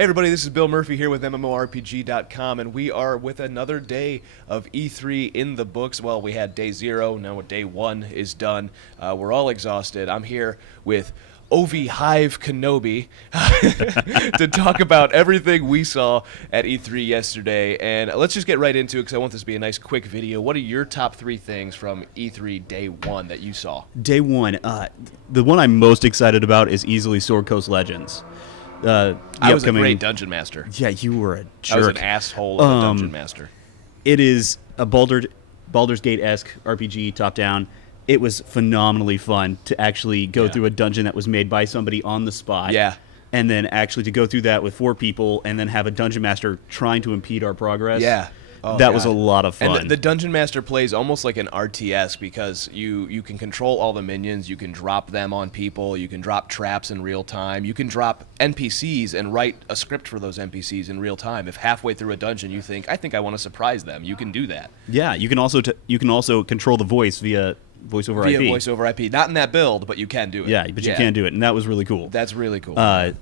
Hey everybody, this is Bill Murphy here with MMORPG.com, and we are with another day of E3 in the books. Well, we had day 0, now day 1 is done. We're all exhausted. I'm here with Ovi Hive Kenobi to talk about everything we saw at E3 yesterday. And let's just get right into it because I want this to be a nice quick video. What are your top 3 things from E3 day 1 that you saw? Day 1, the one I'm most excited about is easily Sword Coast Legends. I was a great dungeon master. Yeah, you were a jerk. I was an asshole of a dungeon master. It is a Baldur's Gate-esque RPG top-down. It was phenomenally fun to actually go through a dungeon that was made by somebody on the spot. Yeah. And then actually to go through that with 4 people and then have a dungeon master trying to impede our progress. Yeah. Oh, that was a lot of fun. And the Dungeon Master plays almost like an RTS because you can control all the minions, you can drop them on people, you can drop traps in real time, you can drop NPCs and write a script for those NPCs in real time. If halfway through a dungeon you think, I think I want to surprise them, you can do that. Yeah, you can also control the voice via voice over IP. Via voice over IP. Not in that build, but you can do it. Yeah, but you can do it, and that was really cool. That's really cool.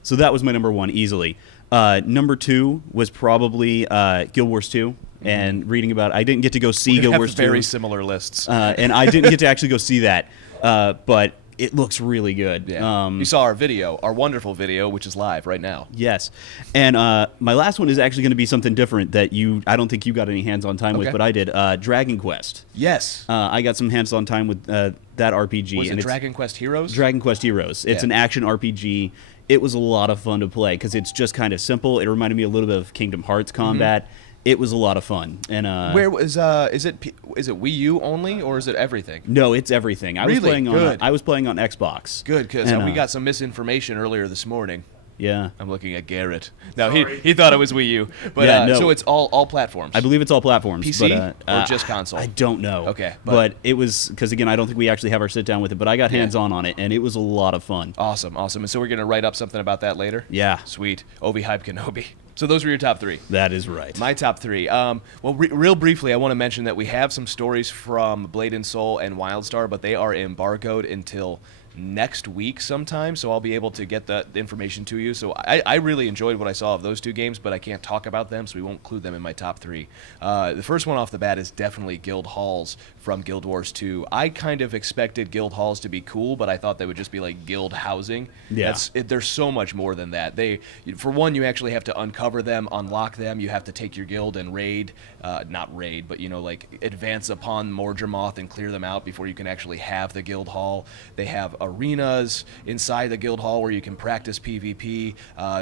So that was my number 1 easily. Number 2 was probably Guild Wars 2. And reading about it. I didn't get to go see Guild Wars 2. Very similar lists. And I didn't get to actually go see that. But it looks really good. Yeah. You saw our video, our wonderful video, which is live right now. Yes. And my last one is actually going to be something different that I don't think you got any hands-on time with, but I did. Dragon Quest. Yes. I got some hands-on time with that RPG. Was it Dragon Quest Heroes? Dragon Quest Heroes. It's an action RPG. It was a lot of fun to play because it's just kind of simple. It reminded me a little bit of Kingdom Hearts combat. It was a lot of fun. And where was is it Wii U only or is it everything? No, it's everything. I was playing on Xbox. Good, because we got some misinformation earlier this morning. Yeah. I'm looking at Garrett. No, he thought it was Wii U. But so it's all platforms. I believe it's all platforms. PC or just console? I don't know. Okay. But it was, because again, I don't think we actually have our sit down with it, but I got hands-on on it, and it was a lot of fun. Awesome. And so we're going to write up something about that later? Yeah. Sweet. Ovi Hype Kenobi. So those were your top 3. That is right. My top 3. Well, real briefly, I want to mention that we have some stories from Blade and Soul and Wildstar, but they are embargoed until next week sometime, so I'll be able to get the information to you. So I really enjoyed what I saw of those 2 games, but I can't talk about them, so we won't include them in my top 3. The first one off the bat is definitely Guild Halls from Guild Wars 2. I kind of expected Guild Halls to be cool, but I thought they would just be like guild housing. Yeah. There's so much more than that. For one, you actually have to uncover them, unlock them. You have to take your guild and raid, not raid, but like advance upon Mordremoth and clear them out before you can actually have the Guild Hall. They have arenas inside the Guild Hall where you can practice PvP.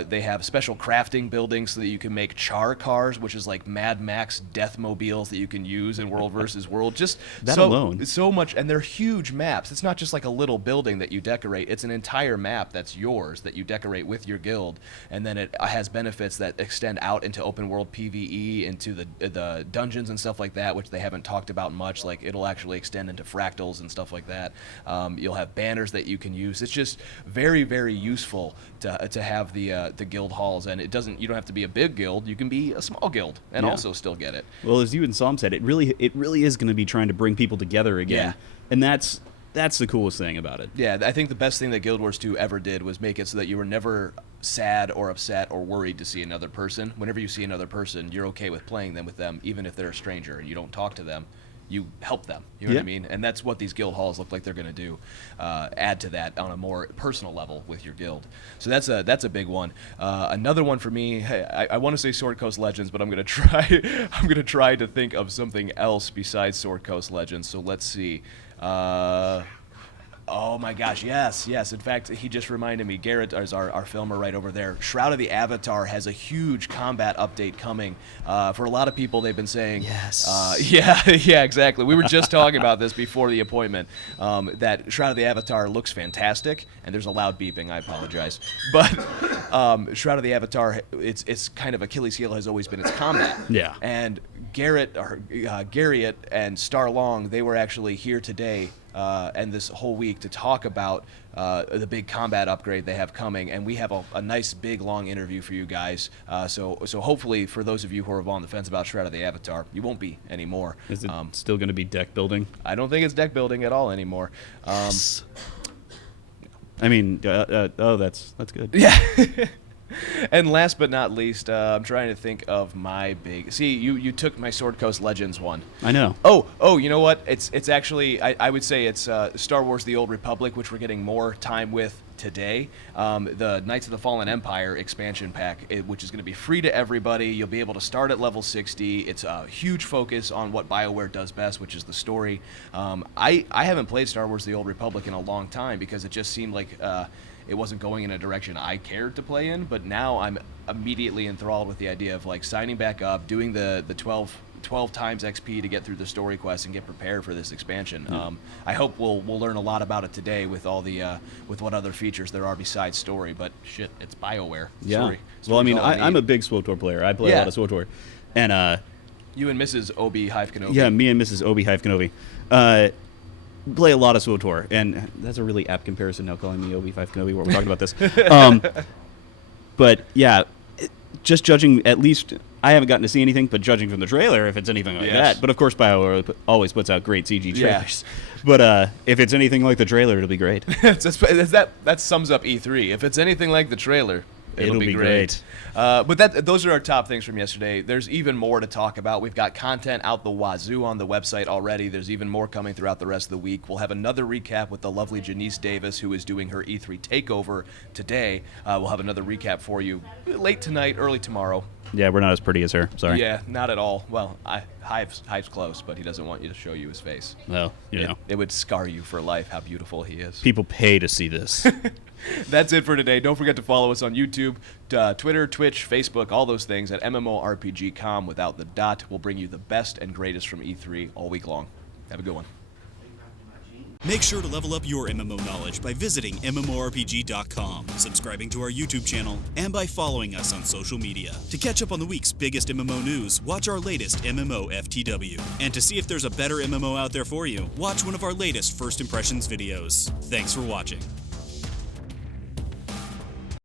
They have special crafting buildings so that you can make char cars, which is like Mad Max deathmobiles that you can use in World versus World. Just that alone. So much, and they're huge maps. It's not just like a little building that you decorate. It's an entire map that's yours that you decorate with your guild, and then it has benefits that extend out into open world PvE, into the dungeons and stuff like that, which they haven't talked about much. Like it'll actually extend into fractals and stuff like that. You'll have banners that you can use. It's just very, very useful to have the guild halls, and you don't have to be a big guild. You can be a small guild and also still get it. Well, as you and Sam said, it really is going to be trying to bring people together again, and that's the coolest thing about it. Yeah, I think the best thing that Guild Wars 2 ever did was make it so that you were never sad or upset or worried to see another person. Whenever you see another person, you're okay with playing them with them, even if they're a stranger and you don't talk to them. You help them, you know what I mean? And that's what these guild halls look like they're going to do, add to that on a more personal level with your guild. So that's a big one. Another one for me, I want to say Sword Coast Legends, but I'm going to try to think of something else besides Sword Coast Legends. So let's see. Oh my gosh, yes. In fact, he just reminded me, Garrett is our filmer right over there. Shroud of the Avatar has a huge combat update coming. For a lot of people, they've been saying... Yes. Yeah, exactly. We were just talking about this before the appointment, that Shroud of the Avatar looks fantastic, and there's a loud beeping, I apologize. But Shroud of the Avatar, it's kind of Achilles' heel has always been its combat. Yeah. And Garrett and Star Long, they were actually here today and this whole week to talk about the big combat upgrade they have coming, and we have a nice big long interview for you guys. So hopefully for those of you who are on the fence about Shroud of the Avatar, you won't be anymore. Is it still going to be deck building? I don't think it's deck building at all anymore. I mean, that's good. Yeah. And last but not least, I'm trying to think of my big. See, you took my Sword Coast Legends one. I know. Oh, you know what? It's actually I would say it's Star Wars: The Old Republic, which we're getting more time with today. The Knights of the Fallen Empire expansion pack, which is going to be free to everybody. You'll be able to start at level 60. It's a huge focus on what BioWare does best, which is the story. I haven't played Star Wars: The Old Republic in a long time because it just seemed like it wasn't going in a direction I cared to play in, but now I'm immediately enthralled with the idea of like signing back up, doing the 12 times XP to get through the story quests and get prepared for this expansion. I hope we'll learn a lot about it today with all the with what other features there are besides story. But shit, it's BioWare. Yeah. Story. Well, I mean, Story's all I'm need. a big SWTOR player. I play a Yeah. lot of SWTOR. And You and Mrs. Obi Hive Kenobi. yeah, me and Mrs. Obi Hive Kenobi play a lot of SWTOR, and that's a really apt comparison now, calling me Obi Hive Kenobi. We're talking about this. But yeah, just judging, at least I haven't gotten to see anything, but judging from the trailer, if it's anything like Yes. that. But of course, BioWare always puts out great CG Yeah. trailers. But if it's anything like the trailer, it'll be great. that sums up E3. If it's anything like the trailer, it'll be great. But those are our top things from yesterday. There's even more to talk about. We've got content out the wazoo on the website already. There's even more coming throughout the rest of the week. We'll have another recap with the lovely Janice Davis, who is doing her E3 takeover today. We'll have another recap for you late tonight, early tomorrow. Yeah, we're not as pretty as her. Sorry. Yeah, not at all. Well, Hive's close, but he doesn't want you to show you his face. Well, you know, It would scar you for life how beautiful he is. people pay to see this. That's it for today. Don't forget to follow us on YouTube, Twitter, Twitch, Facebook, all those things at MMORPGcom without the dot. We'll bring you the best and greatest from E3 all week long. Have a good one. Make sure to level up your MMO knowledge by visiting MMORPG.com, subscribing to our YouTube channel, and by following us on social media. To catch up on the week's biggest MMO news, watch our latest MMO FTW. And to see if there's a better MMO out there for you, watch one of our latest First Impressions videos. Thanks for watching.